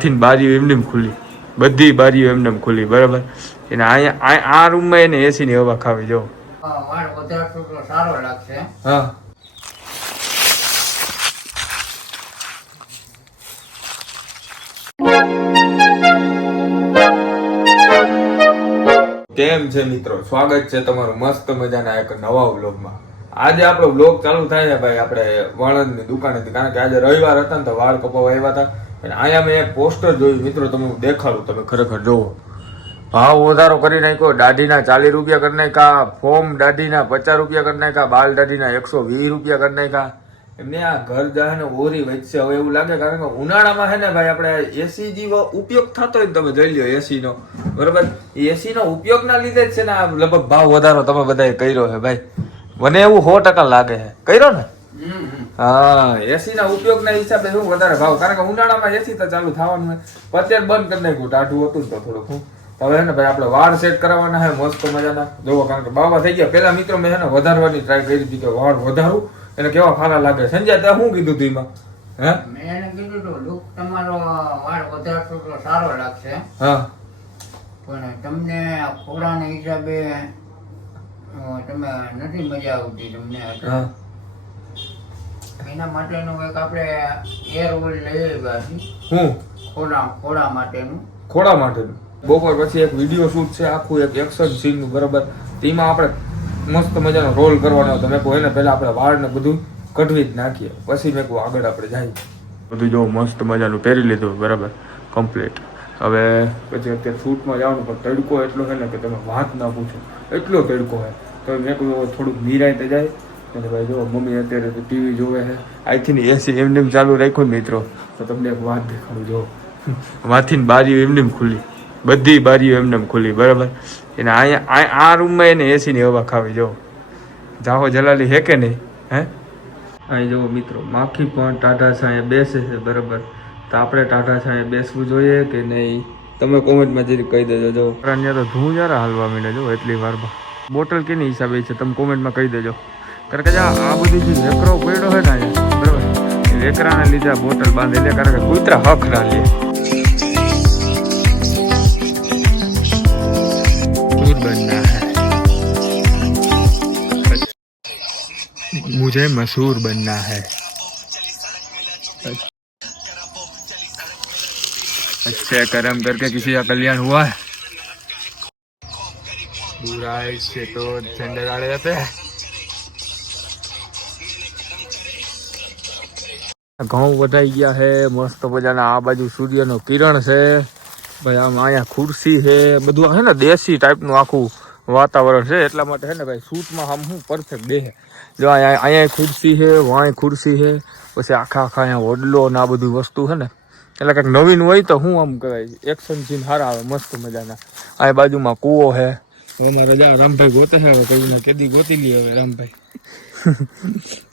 થી બારીઓ એમને ખુલી બધી બારીઓ એમને ખુલી બરાબર? એને અહીંયા આ- રૂમ રૂમમાં એને એસી ની હવા ખાવી જો. સારો લાગશે. હા. કેમ છે મિત્રો? સ્વાગત છે તમારું મસ્ત મજાના એક નવા વ્લોગમાં. આજે આપણો વ્લોગ ચાલુ થાય છે ભાઈ આપણે વાળંદની દુકાનેથી. કારણ કે આજે રવિવાર હતા ને તો વાળ કપાવા આવ્યા હતા. અને અહીંયા મેં એક પોસ્ટર જોયું. મિત્રો, તમે દેખાડું, તમે ખરેખર જોવો ભાવ વધારો કરી નાખ્યો. દાઢીના ચાલીસ રૂપિયા કરી નાખ્યા. ફોર્મ દાઢીના પચાસ રૂપિયા કરી નાખ્યા. બાલ દાઢીના એકસો વીસ રૂપિયા કરી નાખ્યા. એમને આ ઘર જાય ને ઓરી વચ્ચે હવે એવું લાગે કારણ કે ઉનાળામાં છે ને ભાઈ, આપણે એસી જેવો ઉપયોગ થતો હોય તમે જોઈ લો એસીનો બરાબર? બરોબર ઉપયોગના લીધે જ છે ને આ લગભગ ભાવ વધારો તમે બધાએ કર્યો છે ભાઈ. મને એવું સો ટકા લાગે છે. કર્યો ને. હા એસી ના ઉપયોગ ના હિસાબે શું વધારે ભાવ? કારણ કે ઉનાળામાં એસી તો ચાલુ થવાનું હોય. અત્યારે બંધ કરી નાખ્યું. ટાઢું હતું તો થોડુંક હવે હે ને ભાઈ આપણે વાળ સેટ કરાવવાના હે મસ્ત મજાના. જોવો કારણ કે બાબા થઈ ગયા. પેલા મિત્રો મેં એને વધારવાની ટ્રાય કરી હતી કે વાળ વધારું. એને કેવા ફારા લાગે? સંજય તે શું કીધું તું એમાં? હે? મેં એને કીધું લુક તમારો વાળ વધારશો તો સારો લાગશે. હા. પણ તમને ખોરાના હિસાબે તમે નથી મજા આવતી તમને. હા. એના માટેનું એક આપણે એર ઓઇલ લઈ આવ્યા છીએ. હું? ખોડા ખોડા માટેનું. ખોડા માટેનું. બપોર પછી એક વીડિયો શૂટ છે આખું એક એક્શન સીનનું બરાબર? તેમાં આપણે મસ્ત મજાનો રોલ કરવાનો હતો. મેં એને પહેલા આપણે વાળ ને બધું કઢવી જ નાખીએ. પછી મેં કહું આગળ આપણે જાય. બધું જો મસ્ત મજાનું પહેરી લીધું બરાબર? કમ્પ્લીટ હવે પછી અત્યારે શૂટમાં જવાનું પણ તડકો એટલો છે ને કે તમે વાત ના પૂછો. એટલો તડકો છે. તો મેં કહ્યું થોડુંક થોડુંક નિરાયતે જાય. અને ભાઈ જો, મમ્મી અત્યારે તો ટીવી જોવે છે. આઈથી એસી એમને એમ ચાલુ રાખ્યો મિત્રો. તો તમને એક વાત દેખાડું, જો. વાથી બારીઓ એમને એમ ખુલ્લી બધી બારીઓ એમને એમ ખુલ્લી બરાબર? એને અહીંયા આ- રૂમમાં એને એસીની હવા ખાવી, જો. જાહો જલાલી, હે કે નહીં? હે? અહીં જો મિત્રો, માખી પણ ટાટા છાંયે બેસે છે, બરાબર? તો આપણે ટાટા છાંયે બેસવું જોઈએ કે નહીં? તમે કોમેન્ટમાં જરી કહી દેજો, જો. તો ધૂં જરા હાલવા માંડે જો, એટલી વારમાં. બોટલ કેની હિસાબે છે, તમે કોમેન્ટમાં કહી દેજો. કારણ કે આ આ બધી જે વેકરો પડ્યો હોય ને અહીંયા બરાબર એ વેકરાના લીધે આ બોટલ બાંધે લે કારણ કે કૂતરા હક ના લે दूर बनना है मुझे मशहूर बनना है अच्छे कर्म करके किसी का कल्याण हुआ है बुराई से तो झंडे गाड़े जाते हैं ઘઉં વધાઈ ગયા છે, મસ્ત મજાના આ બાજુ સૂર્યનો કિરણ છે. ભાઈ, આમ અહીંયા ખુરશી છે, બધું છે ને, દેશી ટાઈપનું આખું વાતાવરણ છે. એટલા માટે છે ને ભાઈ, સૂટમાં આમ શું પરફેક્ટ દેહે જો અહીંયા ખુરશી છે, વાંય ખુરશી છે, પછી આખા આખા અહીંયા ઓડલો ને આ બધી વસ્તુ છે ને. એટલે કંઈક નવીન હોય તો હું આમ કહેવાય એક્શન સીન સારા આવે, મસ્ત મજાના. આ બાજુમાં કૂવો છે. એમાં રજા રામભાઈ ગોતે છે, હવે કેદી ગોતી લઈએ હવે, રામભાઈ.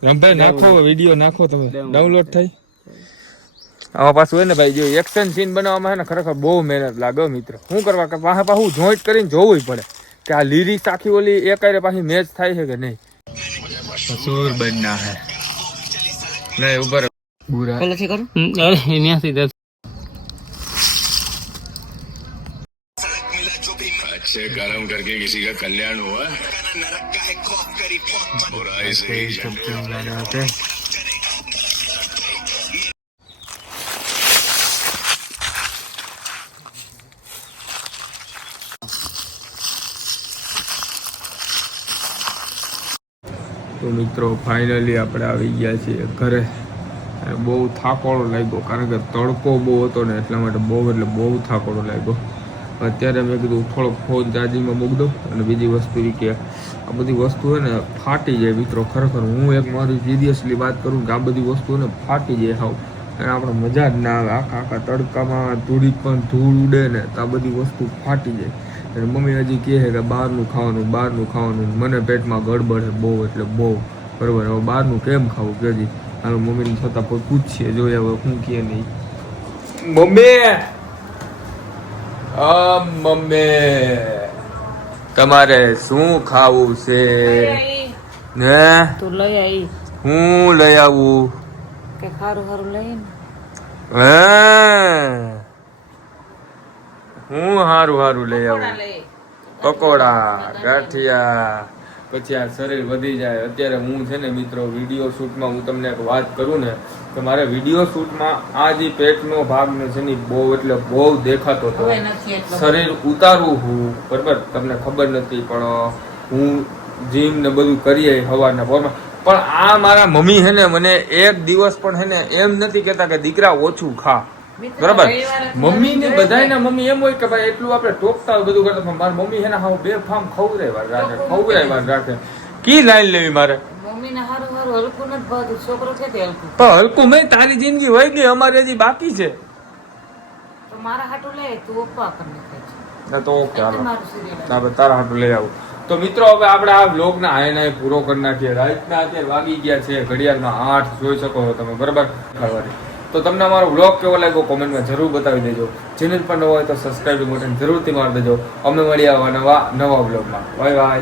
રામભાઈ નાખો વીડિયો નાખો તમે. ડાઉનલોડ. થઈ આમાં પાછું હોય ને ભાઈ જો એક્શન સીન બનાવવામાં છે ને ખરેખર બહુ મહેનત લાગે મિત્ર. શું કરવા કે પાસે પાછું જોઈન્ટ કરીને જોવું પડે કે આ લીરી આખી ઓલી એક પાછી મેચ થાય છે કે નહીં. મશહૂર બનના હે. નહીં ઉપર. બુરા કરું? અરે अच्छे कर्म करके किसी का कल्याण हुआ बुराई से ही झंडे તો મિત્રો ફાઇનલી આપણે આવી ગયા છીએ ઘરે અને બહુ થાકોડો લાગ્યો કારણ કે તડકો બહુ હતો ને એટલા માટે બહુ એટલે બહુ થાકોડો લાગ્યો અત્યારે મેં કીધું થોડોક ફોન ચાર્જિંગમાં મૂકી દઉં અને બીજી વસ્તુ એ કે આ બધી વસ્તુ છે ને ફાટી જાય મિત્રો ખરેખર. હું એક મારી સિરિયસલી વાત કરું કે આ બધી વસ્તુ ને ફાટી જાય હાવ. અને આપણે મજા જ ના આવે. આખા આખા તડકામાં ધૂળી પણ ધૂળ ઉડે ને તો આ બધી વસ્તુ ફાટી જાય. અને મમ્મી હજી કહે છે કે બહારનું ખાવાનું બહારનું ખાવાનું. મને પેટમાં ગડબડ છે બહુ, એટલે બહુ. બરાબર, હવે બહારનું કેમ ખાવું? કે હજી હાલો, મમ્મીને છતાં કોઈ પૂછીએ જોઈએ હવે શું કહે નહીં. મમ્મી! મમ્મી તમારે શું ખાવું છે? ને તું લઈ આવી હું લઈ આવું? કે ખારું ખારું લઈ હે? હું હારું હારું લઈ આવું? પકોડા ગાંઠિયા. પછી આ શરીર વધી જાય. અત્યારે હું છે ને મિત્રો વીડિયો શૂટમાં હું તમને એક વાત કરું ને તો મારે વીડિયો શૂટમાં આ જે પેટનો ભાગ ને છે ને બહુ એટલે બહુ દેખાતો હતો. શરીર ઉતારવું હું બરાબર? તમને ખબર નથી પણ હું જીમ ને બધું કરીએ સવારના પોરમાં. પણ આ મારા મમ્મી છે ને મને એક દિવસ પણ છે ને એમ નથી કહેતા કે દીકરા ઓછું ખા. બરાબર. મમ્મી ને બધાયના મમ્મી એમ હોય કે ભાઈ એટલું આપણે ટોકતા બધું કરતા પણ મારી મમ્મી છે ને હાવ બે ફામ ખવડાવ્યા રાખે વાર રાખે. કી લાઈન લેવી મારે? હલકું પણ મેં તારી જિંદગી હોય ગઈ અમારે હજી બાકી છે. તો ઓકે હાલો. તારા હાટું લઈ આવું. તો મિત્રો હવે આપણે આ વ્લોગના આયના પૂરો કરી નાખીએ. રાતના અત્યારે વાગી ગયા છે ઘડિયાળમાં આઠ જોઈ શકો છો તમે બરાબર? તો તમને અમારો વ્લોગ કેવો લાગ્યો? કોમેન્ટમાં જરૂર બતાવી દેજો. ચેનલ પર નવો હોય તો સબસ્ક્રાઈબ બટન જરૂરથી મારી દેજો. અમે મળીએ આવા નવા નવા વ્લોગમાં બાય બાય